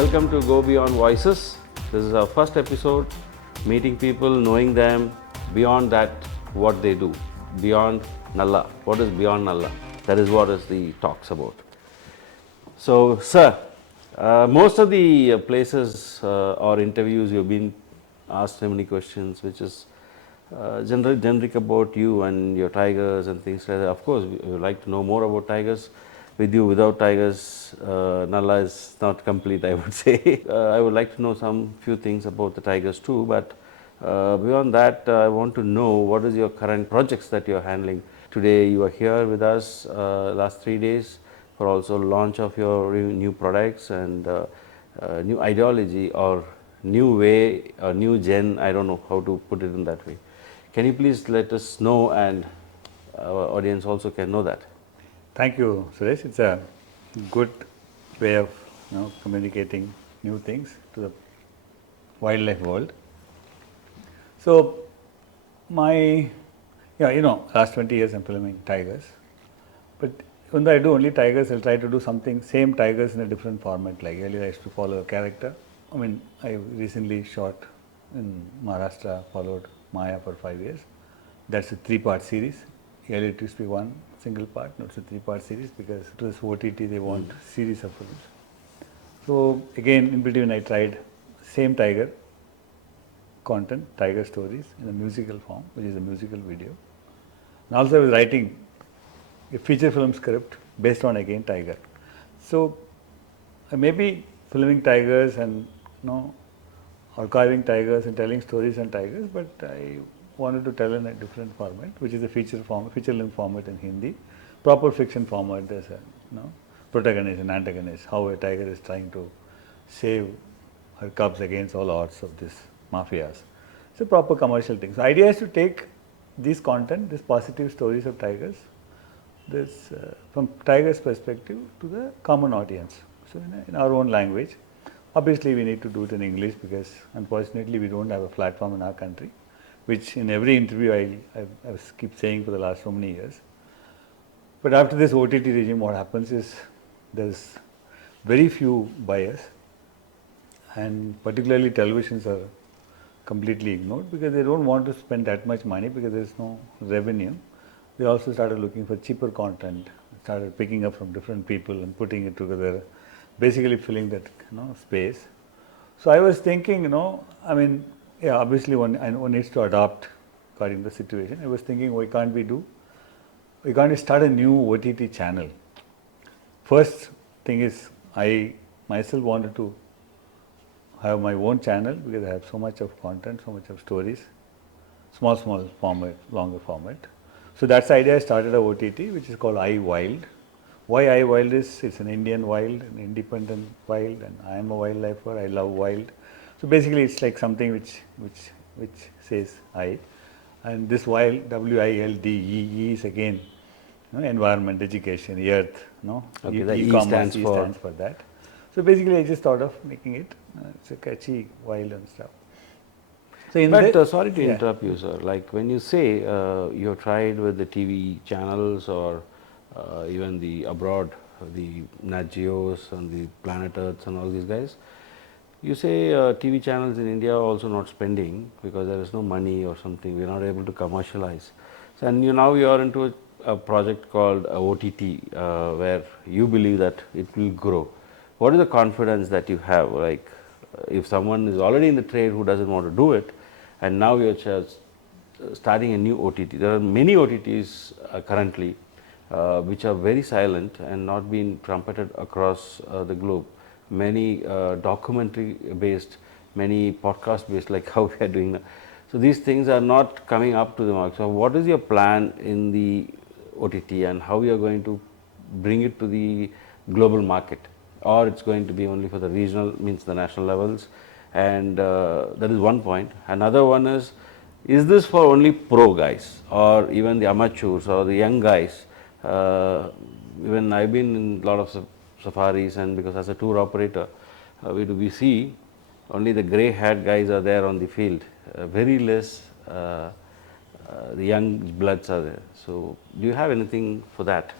welcome to Go Beyond Voices. This is our first episode, meeting people, knowing them, beyond that, what they do, beyond Nalla. What is beyond Nalla? That is what is the talks about. So, sir, most of the places or interviews you've been asked so many questions, which is generic about you and your tigers and things like that. Of course, we would like to know more about tigers. With you, without tigers, Nalla is not complete, I would say. I would like to know some few things about the tigers too, but beyond that, I want to know what is your current projects that you are handling. Today, you are here with us last 3 days for also launch of your new products and new ideology or new way or new gen. I don't know how to put it in that way. Can you please let us know, and our audience also can know that? Thank you, Suresh. It's a good way of communicating new things to the wildlife world. So, last 20 years I'm filming tigers, but when I do only tigers, I'll try to do something same tigers in a different format. Like earlier, I used to follow a character. I recently shot in Maharashtra, followed Maya for 5 years. That's a 3-part series. Earlier it used to be one single part, now it's a 3-part series because to this OTT they want series of films. So again, in between I tried same tiger content, tiger stories in a musical form, which is a musical video. And also I was writing a feature film script based on again tiger. So I may be filming tigers and archiving tigers and telling stories on tigers, but I wanted to tell in a different format, which is a feature length format in Hindi, proper fiction format. There's a protagonist and antagonist, how a tiger is trying to save her cubs against all odds of these mafias. It's a proper commercial thing. So idea is to take this content, these positive stories of tigers, this from tigers' perspective to the common audience. So in our own language. Obviously, we need to do it in English because unfortunately we don't have a platform in our country, which in every interview I keep saying for the last so many years. But after this OTT regime, what happens is there's very few buyers, and particularly televisions are completely ignored because they don't want to spend that much money because there's no revenue. They also started looking for cheaper content, started picking up from different people and putting it together, basically filling that space. So I was thinking, obviously one needs to adapt according to the situation. I was thinking, why can't we start a new OTT channel? First thing is, I myself wanted to have my own channel because I have so much of content, so much of stories, small format, longer format. So that's the idea. I started a OTT which is called iWild. Why iWild is, it's an Indian wild, an independent wild, and I am a wildlifer, I love wild. So basically it's like something which says I, and this wild, W-I-L-D-E, is again environment, education, earth, Okay, the E-commerce, stands stands for that. So basically I just thought of making it, it's a catchy wild and stuff. So sorry to interrupt you, sir. Like when you say you have tried with the TV channels or even the abroad, the Nat Geos and the Planet Earths and all these guys, you say TV channels in India are also not spending because there is no money or something. We are not able to commercialize. So, and now you are into a project called OTT, where you believe that it will grow. What is the confidence that you have? Like, if someone is already in the trade who doesn't want to do it, and now you are just starting a new OTT. There are many OTTs currently which are very silent and not being trumpeted across the globe. Many documentary based, many podcast based, like how we are doing now. So these things are not coming up to the mark. So what is your plan in the OTT and how you are going to bring it to the global market? Or it's going to be only for the regional, means the national levels? And that is one point. Another one is this for only pro guys or even the amateurs or the young guys? Even I've been in a lot of safaris, and because as a tour operator, we see only the grey haired guys are there on the field, very less the young bloods are there. So do you have anything for that?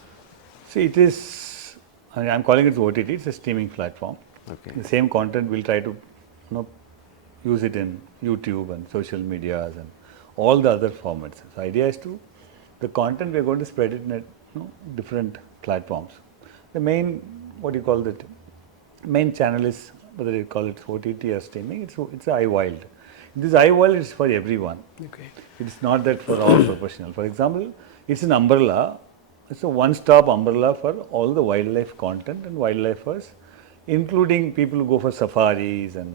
See, it is, I'm calling it OTT, it's a streaming platform. Okay. The same content we'll try to use it in YouTube and social medias and all the other formats. So idea is to, the content we're going to spread it in different platforms. The main, what you call that, main channel is, whether you call it OTT or streaming, it's iWild. This iWild is for everyone. Okay. It's not that for all professional. For example, it's an umbrella. It's a one-stop umbrella for all the wildlife content and wildlifers, including people who go for safaris and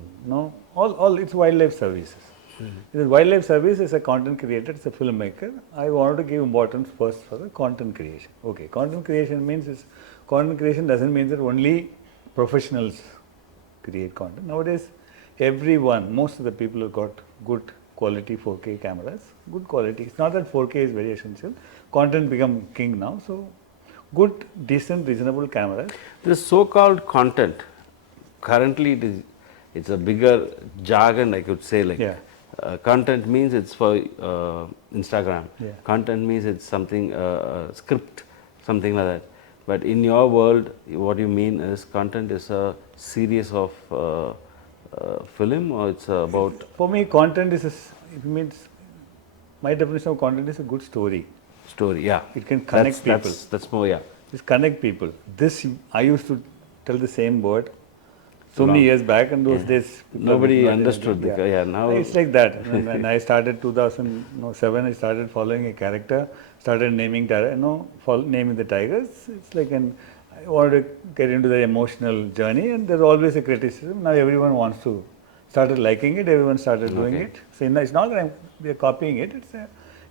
all it's wildlife services. Because wildlife service is a content creator, it's a filmmaker. I wanted to give importance first for the content creation. Okay, content creation doesn't mean that only professionals create content. Nowadays, everyone, most of the people have got good quality 4K cameras, good quality. It's not that 4K is very essential. Content become king now, so good, decent, reasonable cameras. This so-called content, currently it's a bigger jargon, I could say, like content means it's for Instagram. Yeah. Content means it's something, script, something like that. But in your world, what you mean is content is a series of film, or it's about? For me, content is, it means, my definition of content is a good story. Story, yeah. It can connect people. That's more, yeah. Just connect people. This, I used to tell the same word so many years back, and those days nobody understood. Now it's like that. When I started 2007, I started following a character, started naming naming the tigers. It's like I wanted to get into the emotional journey, and there's always a criticism. Now everyone wants to started liking it. Everyone started doing it. So it's not that we are copying it.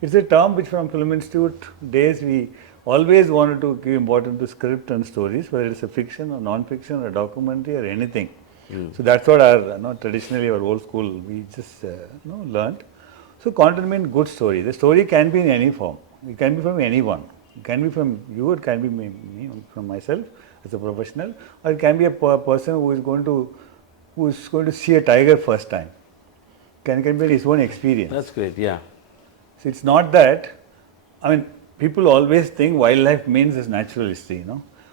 It's a term which from Film Institute days we always wanted to give importance to script and stories, whether it's a fiction or non-fiction or a documentary or anything. So that's what our traditionally our old school we just learned. So content means good story. The story can be in any form. It can be from anyone. It can be from you. It can be me from myself as a professional, or it can be a person who is going to see a tiger first time. Can be his own experience. That's great. Yeah. So it's not that. I mean, people always think wildlife means is natural history,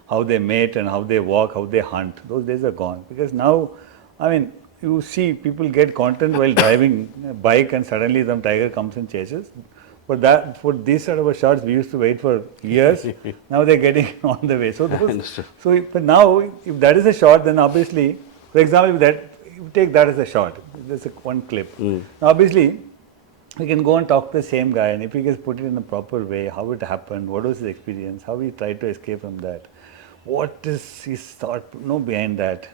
how they mate and how they walk, how they hunt. Those days are gone. Because now, I mean, you see people get content while driving a bike and suddenly some tiger comes and chases. But for these sort of shots, we used to wait for years. Now they're getting on the way. But now, if that is a shot, then obviously, for example, if you take that as a shot, there's one clip. Now obviously, we can go and talk to the same guy, and if he gets put it in a proper way, how it happened, what was his experience, how he tried to escape from that, what is his thought behind that,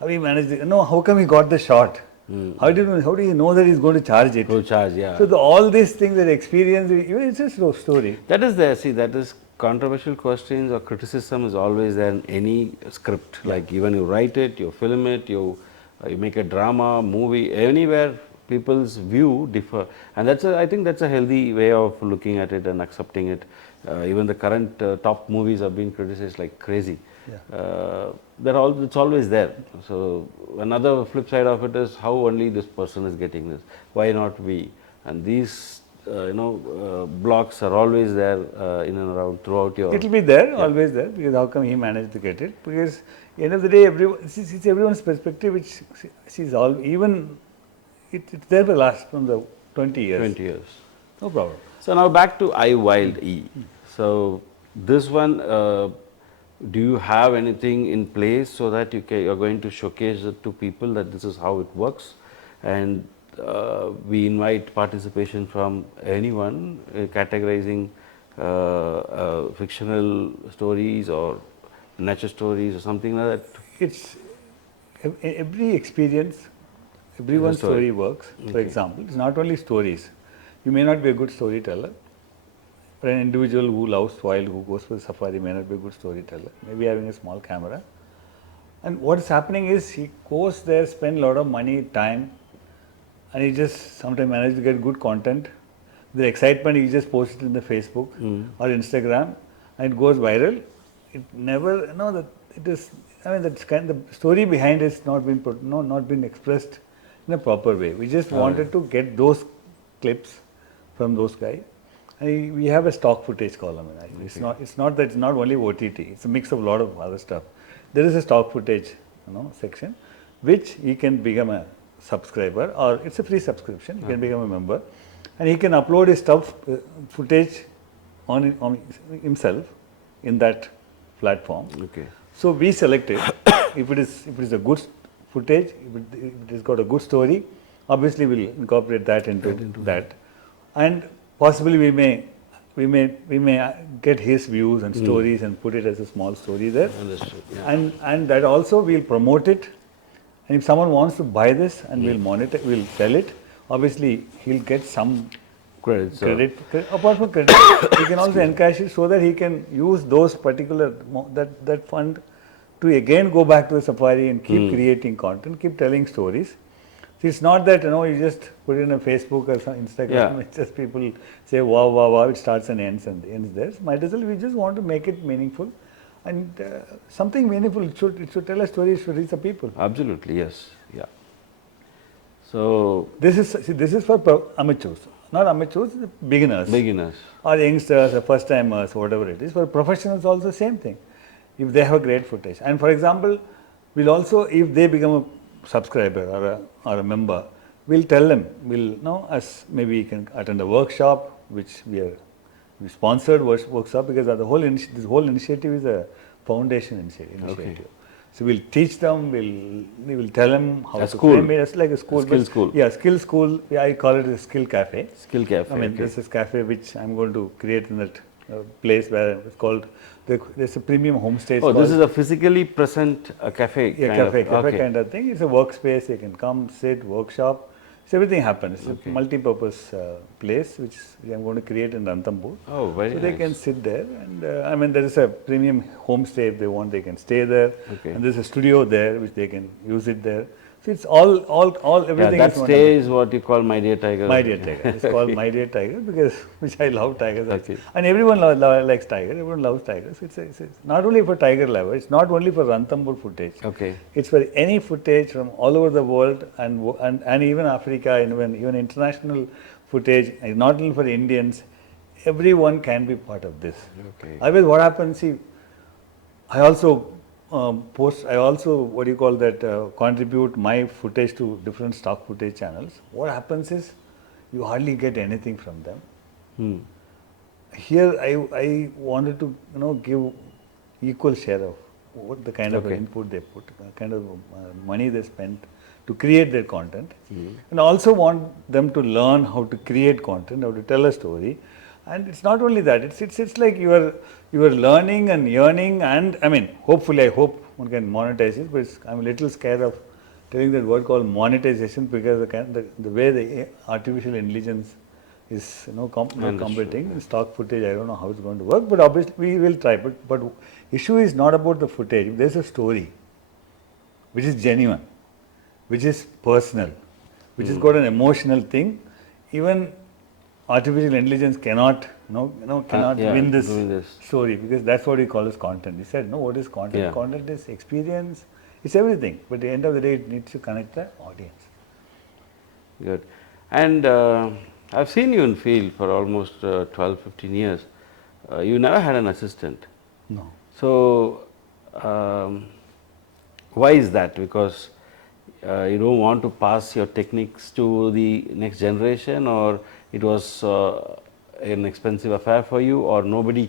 how he managed it, how come he got the shot, how do you know that he's going to charge it? Yeah. So all these things that experience, it's just a story. That is there. See, that is controversial questions or criticism is always there in any script. Yeah. Like even you write it, you film it, you make a drama, movie, anywhere. People's view differ, and I think that's a healthy way of looking at it and accepting it. Even the current top movies have been criticized like crazy. Yeah. It's always there. So another flip side of it is how only this person is getting this. Why not we? And these blocks are always there in and around throughout your. It will be there, always there. Because how come he managed to get it? Because at the end of the day, it's everyone's perspective, which sees all even. It's there from the 20 years. 20 years. No problem. So now back to iWild. So this one, do you have anything in place so that you're going to showcase it to people that this is how it works, and we invite participation from anyone categorizing fictional stories or nature stories or something like that? It's every experience. Everyone's story works. For example, it's not only stories. You may not be a good storyteller, but an individual who loves wild, who goes for safari may not be a good storyteller. Maybe having a small camera. And what's happening is he goes there, spend a lot of money, time, and he just sometimes manages to get good content. The excitement, he just posts it in the Facebook or Instagram, and it goes viral. It never, it is. I mean, that's the story behind it's not been expressed in a proper way. We just wanted to get those clips from those guys, and we have a stock footage column. It's not that it's not only OTT. It's a mix of a lot of other stuff. There is a stock footage section, which he can become a subscriber, or it's a free subscription. He can become a member, and he can upload his stuff, footage on himself in that platform. Okay. So we select it. if it is a good footage, if it has got a good story, obviously we'll incorporate that into that, and possibly we may get his views and stories and put it as a small story there. Understood. Yeah. And that also we'll promote it. And if someone wants to buy this and we'll sell it, obviously he'll get some credit. Apart from credit, he can also encash it so that he can use those particular that fund to again go back to the Safari and keep creating content, keep telling stories. So it's not that you just put it in a Facebook or some Instagram. Yeah. It's just people say wow wow wow. It starts and ends there. Might as well we just want to make it meaningful, and something meaningful. It should tell a story. It should reach the people. Absolutely, yes. Yeah. So this is for amateurs, not amateurs, beginners. Beginners. Or youngsters, or first timers, whatever it is. For professionals also same thing. If they have a great footage, and for example, we'll also, if they become a subscriber or a member, we'll tell them, as maybe you can attend a workshop, which we sponsored workshop, because this whole initiative is a foundation initiative. Okay. So we'll teach them, we will tell them how to school. frame it. It's like a school. Skill school. Yeah, skill school. Yeah, I call it a skill cafe. Skill cafe. I mean, this is cafe which I'm going to create in that place where it's called, there's a premium homestay. Oh, this is a physically present cafe. Yeah, cafe kind of thing. It's a workspace. You can come, sit, workshop. So everything happens. It's a multi-purpose place which I'm going to create in Ranthambhore. Oh, very nice. So they can sit there, and there is a premium homestay. If they want, they can stay there. Okay. And there's a studio there which they can use it there. So it's all everything. Yeah, that stay is what you call My Dear Tiger. My Dear Tiger. It's called My Dear Tiger because which I love tigers. Okay. And everyone likes tiger. Everyone loves tigers. It's not only for tiger lover. It's not only for Ranthambhore footage. Okay. It's for any footage from all over the world and even Africa and even international footage. And not only for Indians. Everyone can be part of this. Okay. Otherwise, what happens? See, I also contribute my footage to different stock footage channels. What happens is you hardly get anything from them. Here I wanted to give equal share of what the kind of input they put, kind of money they spent to create their content, and also want them to learn how to create content, how to tell a story. And it's not only that, it's like you are learning and yearning, and I mean, hopefully I hope one can monetize it, but I'm a little scared of telling that word called monetization, because the way the artificial intelligence is competing in stock footage, I don't know how it's going to work, but obviously we will try. But issue is not about the footage. If there's a story which is genuine, which is personal, which has got an emotional thing, even artificial intelligence cannot win this story, because that's what we call as content. He said, no, what is content? Yeah. Content is experience, it's everything. But at the end of the day, it needs to connect the audience. Good. And I've seen you in field for almost 12, 15 years. You never had an assistant. No. So, why is that? Because you don't want to pass your techniques to the next generation, or it was an expensive affair for you, or nobody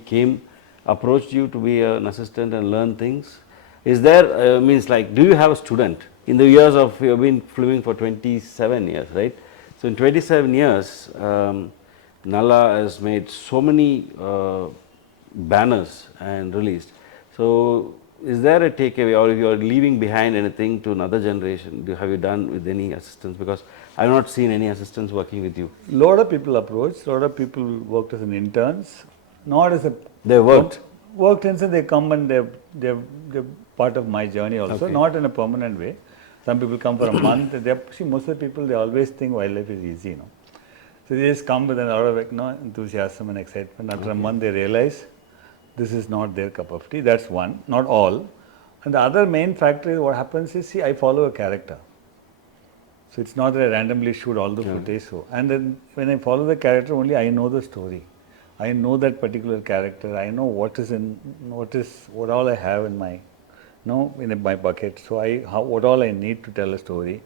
approached you to be an assistant and learn things? Is there, do you have a student? In the years of, you have been filming for 27 years, right? So in 27 years, Nalla has made so many banners and released. So is there a takeaway, or if you are leaving behind anything to another generation, have you done with any assistants? Because I have not seen any assistants working with you. Lot of people approached, lot of people worked as an interns, not as a... They worked? Worked and they come and they're part of my journey also, not in a permanent way. Some people come for a month. See, most of the people, they always think wildlife is easy, So they just come with a lot of enthusiasm and excitement. After a month, they realize this is not their cup of tea. That's one, not all. And the other main factor is what happens is, see, I follow a character. So it's not that I randomly shoot all the footage. So, and then when I follow the character, only I know the story. I know that particular character. I know what all I have in my in my bucket. So what all I need to tell a story.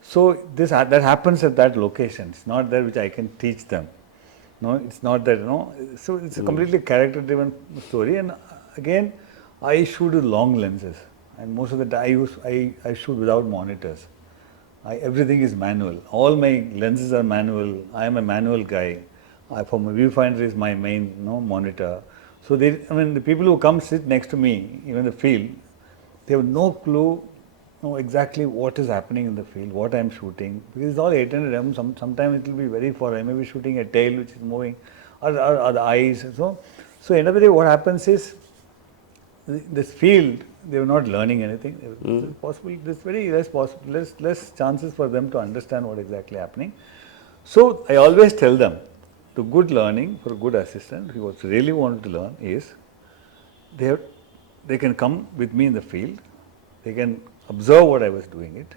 So that happens at that location. It's not that which I can teach them. No, it's not that, So it's a completely character-driven story. And again, I shoot with long lenses. And most of the time I shoot without monitors. Everything is manual. All my lenses are manual. I am a manual guy. For my viewfinder is my main monitor. So the people who come sit next to me, even the field, they have no clue know exactly what is happening in the field, what I am shooting. Because it's all 800 mm. Sometimes it will be very far. I may be shooting a tail which is moving, or the eyes. So end of the day, what happens is this field, they are not learning anything. It's possible. There's very less chances for them to understand what exactly happening. So I always tell them, to good learning for a good assistant, who really want to learn is, they can come with me in the field. They can observe what I was doing it,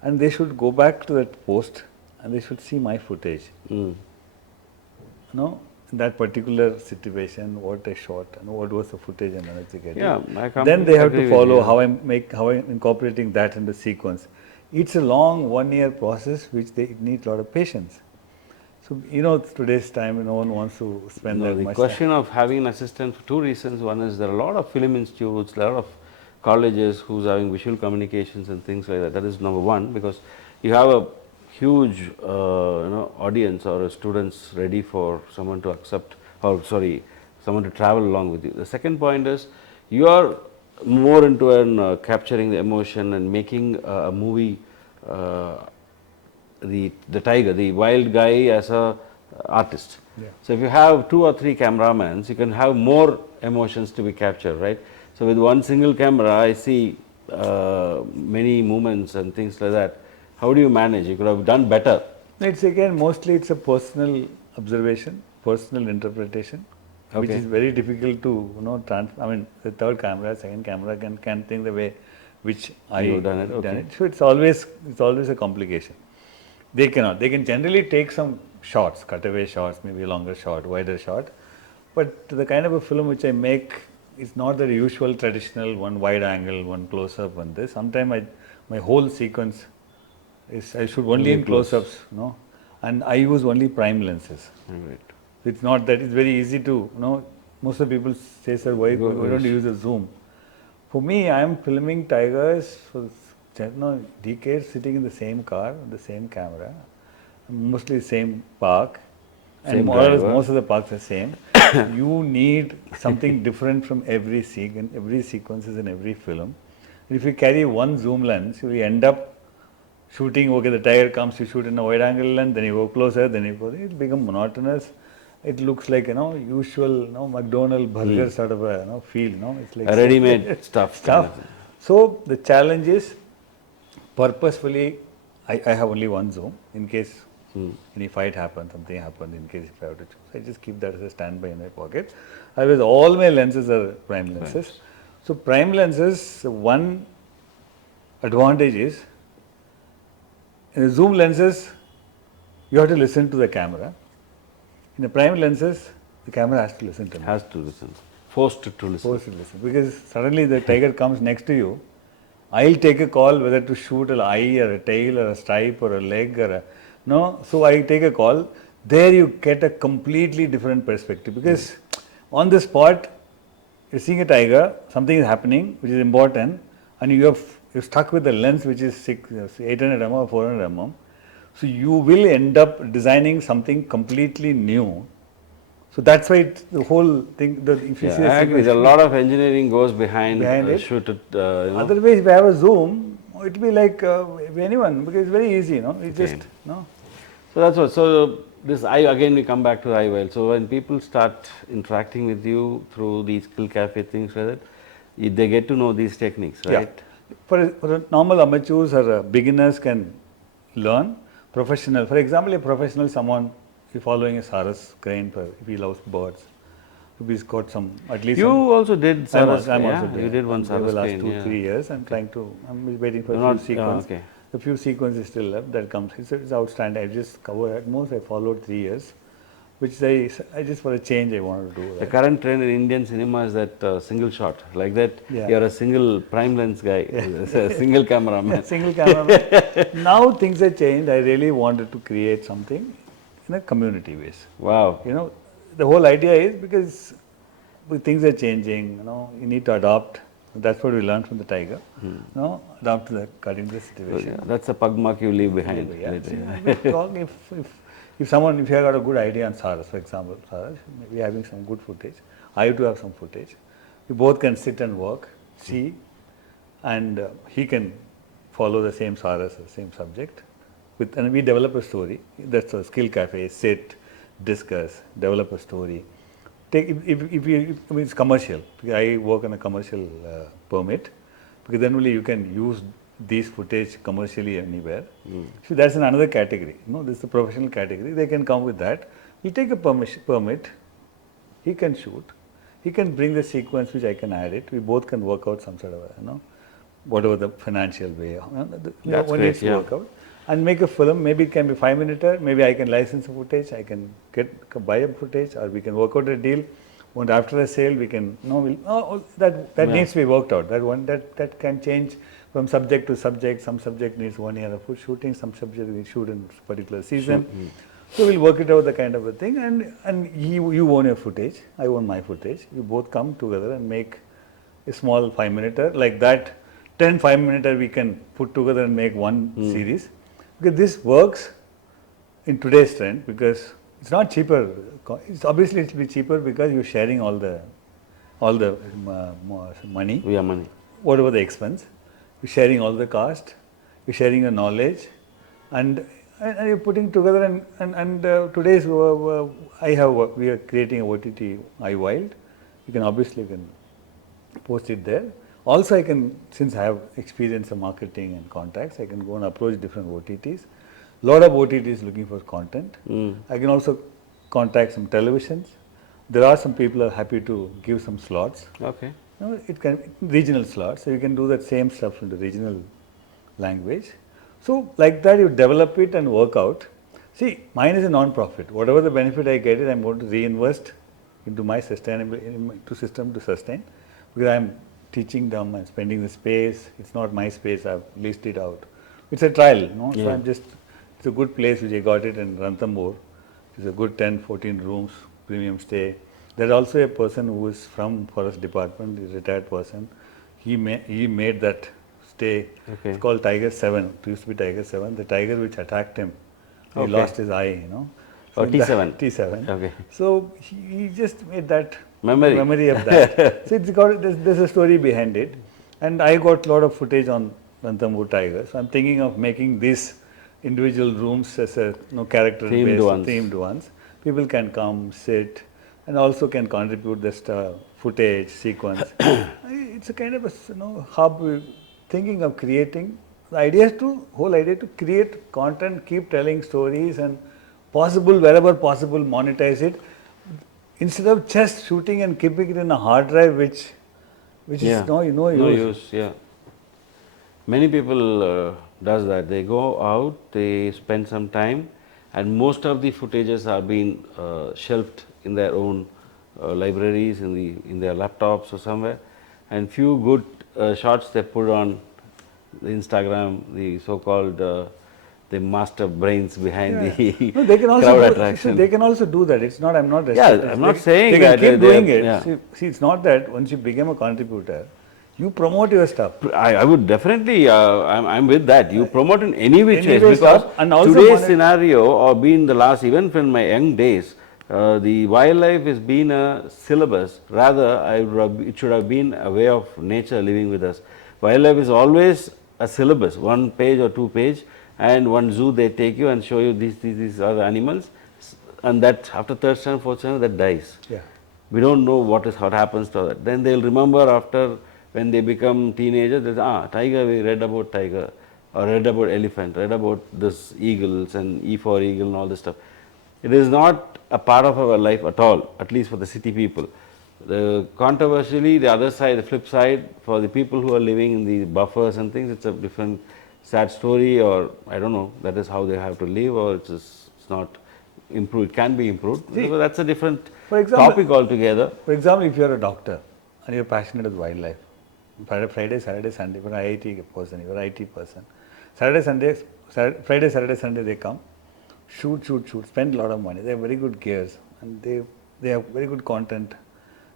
and they should go back to that post and they should see my footage. In that particular situation, what I shot and what was the footage and everything. Yeah, then they have to follow how I'm incorporating that in the sequence. It's a long 1 year process which they need a lot of patience. So today's time, no one wants to spend that much time. The question of having an assistant for two reasons. One is there are a lot of film institutes, a lot of colleges who's having visual communications and things like that. That is number one, because you have a huge audience or students ready for someone to accept, or sorry, someone to travel along with you. The second point is you are more into capturing the emotion and making a movie, the tiger, the wild guy as a artist. Yeah. So if you have 2 or 3 cameramans, you can have more emotions to be captured, right? So with one single camera, I see many movements and things like that. How do you manage? You could have done better. It's again, mostly it's a personal observation, personal interpretation, which is very difficult to, the third camera, second camera can think the way which You've done it. Okay. So it's always a complication. They cannot. They can generally take some shots, cutaway shots, maybe a longer shot, wider shot. But the kind of a film which I make is not the usual traditional one wide angle, one close up, one this. Sometimes my whole sequence is I shoot only in close ups, and I use only prime lenses. Right. It's not that it's very easy to, most of the people say, sir, why don't you use a zoom? For me, I am filming tigers for decades, sitting in the same car, the same camera, mostly same park, and more or less most of the parks are same. You need something different from every sequences in every film. If you carry one zoom lens, you end up shooting, the tiger comes, you shoot in a wide angle lens, then you go closer, then you go, it becomes monotonous. It looks like, usual, McDonald's burger sort of a feel, It's like ready-made stuff. So the challenge is, purposefully, I have only one zoom in case any fight happens, something happens, in case if I have to choose. I just keep that as a standby in my pocket. Otherwise, all my lenses are prime lenses. Right. So prime lenses, one advantage is, in the zoom lenses, you have to listen to the camera. In the prime lenses, the camera has to listen to me. Has to listen. Forced to listen. Forced to listen. Because suddenly the tiger comes next to you, I'll take a call whether to shoot an eye or a tail or a stripe or a leg or so I take a call. There you get a completely different perspective, because on the spot, you're seeing a tiger, something is happening which is important, and you're stuck with the lens which is 800 mm or 400 mm. So you will end up designing something completely new. So that's why the whole thing. If you see I agree. A lot of engineering goes behind it. Shoot it. Otherwise, if I have a zoom, it will be like anyone, because it's very easy. It's just So that's what. So this again we come back to IVL. So when people start interacting with you through these skill cafe things like that, they get to know these techniques, right? Yeah. For a normal amateurs or beginners can learn. Professional, for example, a professional, someone following a Saras crane, if he loves birds, if he's got some, at least. You also did Saras. I'm also doing. You did one Saras the last crane, 2-3 years. I'm waiting for a few sequences. A few sequences still left that comes. It's outstanding. I just covered at most. I followed 3 years. which I just for a change I wanted to do The that. current trend in Indian cinema is that single shot, like that. Yeah. You're a single prime lens guy, a single cameraman. Single camera. Now things have changed. I really wanted to create something in a community base. Wow. You know, the whole idea is because things are changing. You know, you need to adopt. That's what we learned from the tiger. You know, adapt to the current situation. Yeah, that's a pug mark you leave behind. Yeah. later. If you have got a good idea on Saras, for example, Saras, maybe having some good footage, I have to have some footage. We both can sit and work, see, and he can follow the same Saras, the same subject, and we develop a story. That's a skill cafe. Sit, discuss, develop a story. It's commercial. I work on a commercial permit, because then only you can use these footage commercially anywhere. So that's another category. This is the professional category. They can come with that. We take a permit. He can shoot. He can bring the sequence which I can add it. We both can work out some sort of whatever the financial way. That's one great, needs to work out and make a film. Maybe it can be 5-minute. Maybe I can license the footage. I can buy a footage, or we can work out a deal. And after a sale, we can that needs to be worked out. That can change from subject to subject. Some subject needs 1 year of shooting. Some subject we shoot in a particular season. So we'll work it out, the kind of a thing. And you own your footage. I own my footage. We both come together and make a small 5-minute. Like that, 10 5-minute we can put together and make one series. Because this works in today's trend, because it's not cheaper. It's obviously it will be cheaper because you're sharing all the money. Yeah, money. Whatever the expense, you're sharing all the cost. You're sharing your knowledge, and you're putting together. And today's we are creating a OTT iWild. You can obviously post it there. Also, I can, since I have experience of marketing and contacts, I can go and approach different OTTs. Lot of OTTs looking for content. I can also contact some televisions. There are some people who are happy to give some slots. Okay. It can regional slots, so you can do that same stuff in the regional language. So like that, you develop it and work out. See, mine is a non-profit. Whatever the benefit I get it, I'm going to reinvest into my system to sustain, because I'm teaching them and spending the space. It's not my space. I've leased it out. It's a trial, Yeah. So I'm just. It's a good place which I got it in Ranthambhore. It's a good 10-14 rooms, premium stay. There's also a person who is from forest department, a retired person. He made that stay. Okay. It's called Tiger 7. It used to be Tiger 7. The tiger which attacked him, he lost his eye, So T7. T7. Okay. So he just made that memory of that. So there's a story behind it. And I got a lot of footage on Ranthambhore tiger. So I'm thinking of making this individual rooms as a character based themed ones. People can come, sit, and also can contribute this footage sequence. It's a kind of a hub. Thinking of creating. The whole idea to create content, keep telling stories, and wherever possible monetize it, instead of just shooting and keeping it in a hard drive, which is no use. Yeah. Many people does that. They go out, they spend some time, and most of the footages are being shelved in their own libraries, in their laptops or somewhere, and few good shots they put on the Instagram, the so-called the master brains behind the no, they can also crowd attraction. They can also do that. It's not. I'm not. I'm not saying they that can keep doing it. Yeah. See, it's not that once you become a contributor, you promote your stuff. I would definitely, I'm with that. You promote in any which ways, because and also today's scenario, or being the last, even from my young days, the wildlife has been a syllabus. Rather, it should have been a way of nature living with us. Wildlife is always a syllabus, 1 page or 2 page, and one zoo they take you and show you these are the animals, and that after third standard, fourth standard, that dies. Yeah. We don't know what happens to that. Then they'll remember after, when they become teenagers, they say, tiger, we read about tiger, or read about elephant, read about this eagles and E for eagle and all this stuff. It is not a part of our life at all, at least for the city people. Controversially, the other side, the flip side, for the people who are living in the buffers and things, it's a different sad story, or I don't know, that is how they have to live, or it's not improved. It can be improved. See, So that's a different for example, topic altogether. For example, if you are a doctor and you are passionate with wildlife, Friday, Saturday, Sunday, you're an IIT person, you're an IT person. Friday, Saturday, Sunday they come, shoot, spend a lot of money. They have very good gears and they have very good content.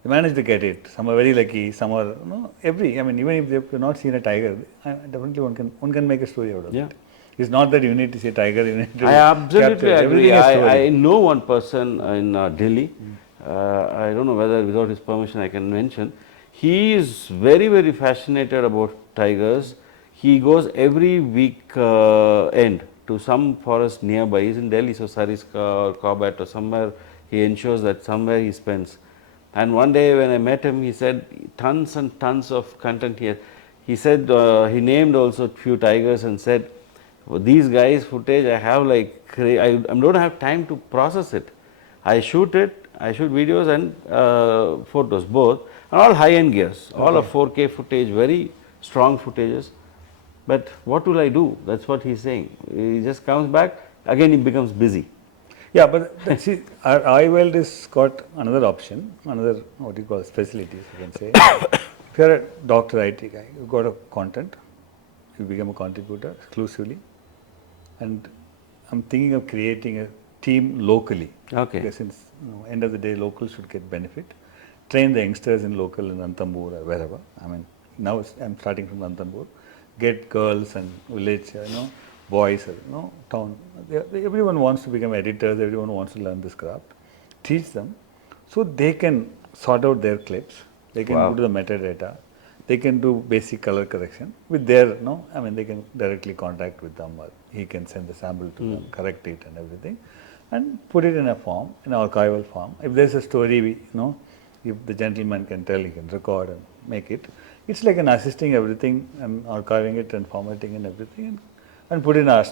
They manage to get it. Some are very lucky, some are, even if they've not seen a tiger, definitely one can make a story out of it. It's not that you need to see a tiger, you need to I absolutely capture agree. everything. I know one person in Delhi. I don't know whether without his permission I can mention. He is very, very fascinated about tigers. He goes every week end to some forest nearby. He's in Delhi, so Sariska or Corbett or somewhere. He ensures that somewhere he spends. And one day when I met him, he said tons and tons of content here. He said he named also a few tigers and said, these guys' footage I have I don't have time to process it. I shoot videos and photos both, and all high-end gears, all of 4K footage, very strong footages. But what will I do? That's what he's saying. He just comes back, again he becomes busy. Yeah, but see, our iWorld has got another option, another what you call facilities, you can say. If you're a doctor IT guy, you've got a content, you become a contributor exclusively, and I'm thinking of creating a team locally. Okay. Because since end of the day, locals should get benefit. Train the youngsters in local in Ranthambhore or wherever. I mean, now I'm starting from Ranthambhore. Get girls and village, boys, town. Everyone wants to become editors. Everyone wants to learn this craft. Teach them, so they can sort out their clips. They can go to the metadata. They can do basic color correction with their, they can directly contact with them, or he can send the sample to them, correct it and everything, and put it in a form, in archival form. If there's a story, if the gentleman can tell, he can record and make it. It's like an assisting everything and archiving it and formatting and everything, and put it in our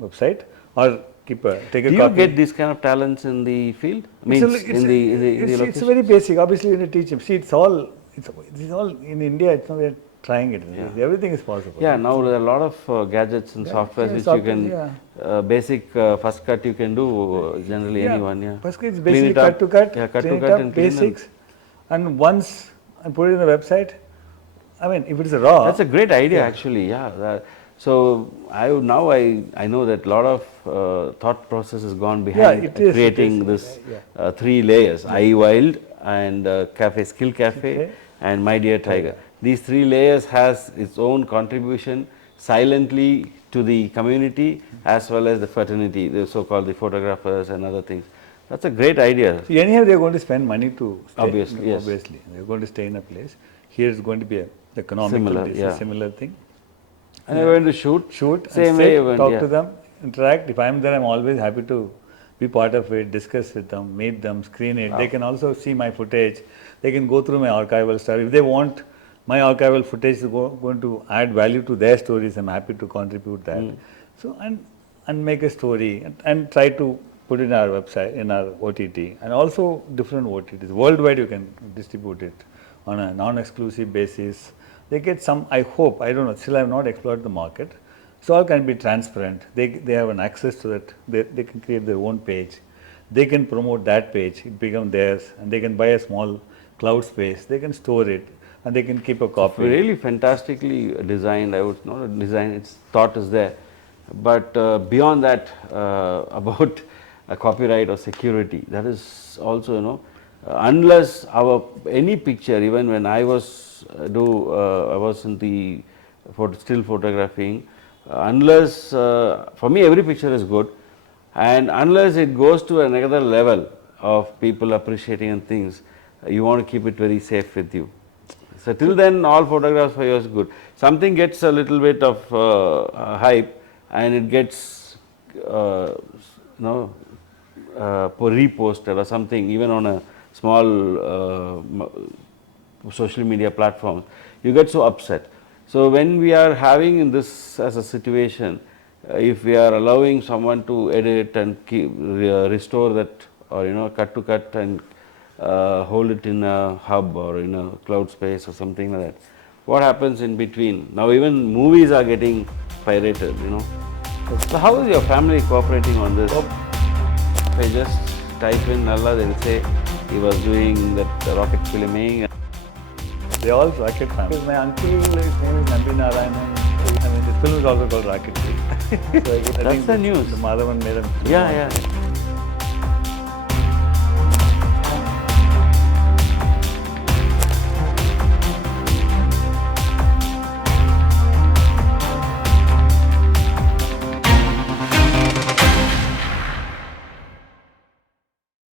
website, or take a copy. Do you get these kind of talents in the field? It's very basic. Obviously, you need to teach him. See, it's all in India. It's not trying it. Yeah. Everything is possible. Yeah, now there are a lot of gadgets and softwares which you can, basic first cut you can do, generally anyone. Yeah. First cut is basically cut to cut, cut to cut and basics, and once and put it in the website. I mean, if it is raw. That's a great idea actually, yeah. So I know that a lot of thought process has gone behind creating this 3 layers, iWild and Skill Cafe and My Dear Tiger. These 3 layers has its own contribution silently to the community as well as the fraternity, the so-called the photographers and other things. That's a great idea. See, anyhow they are going to spend money to stay. Obviously, yes. Obviously, they are going to stay in a place. Here is going to be a similar thing. And they are going to shoot same way, talk to them, interact. If I am there, I am always happy to be part of it, discuss with them, meet them, screen it. Wow. They can also see my footage. They can go through my archival stuff. If they want my archival footage is going to add value to their stories, I'm happy to contribute that. So, and make a story and try to put it in our website, in our OTT, and also different OTTs. Worldwide you can distribute it on a non-exclusive basis. They get some, I hope, I don't know, still I have not explored the market. So all can be transparent. They have an access to that. They can create their own page. They can promote that page. It becomes theirs, and they can buy a small cloud space. They can store it, and they can keep a copy. It's really fantastically designed. I would not design. Its thought is there, but beyond that, about copyright or security, that is also unless any picture, even when I was I was in the still photographing. Unless, for me every picture is good, and unless it goes to another level of people appreciating and things, you want to keep it very safe with you. So till then all photographs for you is good. Something gets a little bit of hype and it gets reposted or something, even on a small social media platform, you get so upset. So when we are having this as a situation, if we are allowing someone to edit and restore that, or cut to cut and hold it in a hub or in a cloud space or something like that, what happens in between? Now even movies are getting pirated. So how is your family cooperating on this? if I just type in Nalla, they'll say he was doing that rocket filming. They all rocket fans. My uncle, his name is Nambi Narayanan. I mean, his film is also called Rocketry. So I That's think the news. The Madhavan made him. Yeah, yeah.